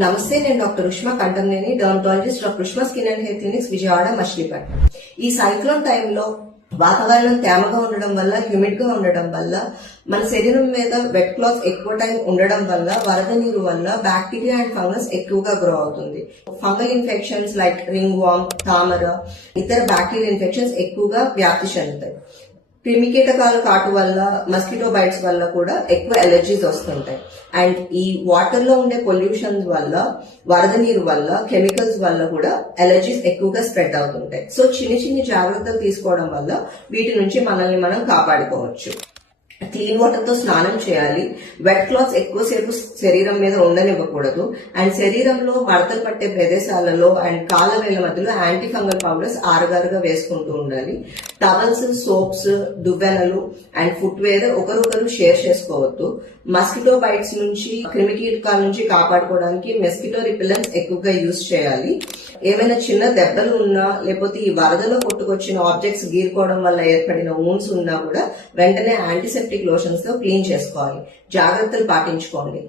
నమస్తే, నేను doctor Ushma Kantamneni, dermatologist, doctor Ushma skin and hair clinics, Vijayawada, Machilipatnam. ఈ సైక్లోన్ టైంలో వాతావరణం తేమగా ఉండడం వల్ల, హ్యూమిడ్ గా ఉండడం వల్ల, మన శరీరం మీద వెట్ క్లాత్ ఎక్కువ టైం ఉండడం వల్ల, వరద నీరు వల్ల బ్యాక్టీరియా అండ్ ఫంగస్ ఎక్కువగా గ్రో అవుతుంది. Fungal infections like ringworm, తామర, ఇతర బ్యాక్టీరియల్ ఇన్ఫెక్షన్స్ ఎక్కువగా వ్యాప్తి చెందుతాయి. క్రిమికీటకాల కాటు వల్ల, మస్కిటో బైట్స్ వల్ల కూడా ఎక్కువ ఎలర్జీస్ వస్తుంటాయి. అండ్ ఈ వాటర్ లో ఉండే పొల్యూషన్ వల్ల, వరద నీరు వల్ల, కెమికల్స్ వల్ల కూడా ఎలర్జీస్ ఎక్కువగా స్ప్రెడ్ అవుతుంటాయి. సో చిన్ని జాగ్రత్తలు తీసుకోవడం వల్ల వీటి నుంచి మనల్ని మనం కాపాడుకోవచ్చు. క్లీన్ వాటర్ తో స్నానం చేయాలి. వెట్ క్లాత్స్ ఎక్కువసేపు శరీరం మీద ఉండనివ్వకూడదు. అండ్ శరీరంలో మడతలు పట్టే ప్రదేశాలలో అండ్ కాళ్ళవేళ్ల మధ్యలో యాంటీ ఫంగల్ పౌడర్స్ ఆరుగారుగా వేసుకుంటూ ఉండాలి. టవల్స్, సోప్స్, దువ్వెనలు అండ్ ఫుట్వేర్ ఒకరొకరు షేర్ చేసుకోవద్దు. మస్కిటో బైట్స్ నుంచి, క్రిమికీటకాల నుంచి కాపాడుకోవడానికి మస్కిటో రిపెలెంట్స్ ఎక్కువగా యూజ్ చేయాలి. ఏమైనా చిన్న దెబ్బలు ఉన్నా, లేకపోతే ఈ వరదలో కొట్టుకొచ్చిన ఆబ్జెక్ట్స్ గీరుకోవడం వల్ల ఏర్పడిన వూండ్స్ ఉన్నా కూడా వెంటనే యాంటీసెప్టిక్ లోషన్స్ తో క్లీన్ చేసుకోవాలి. జాగ్రత్తలు పాటించుకోండి.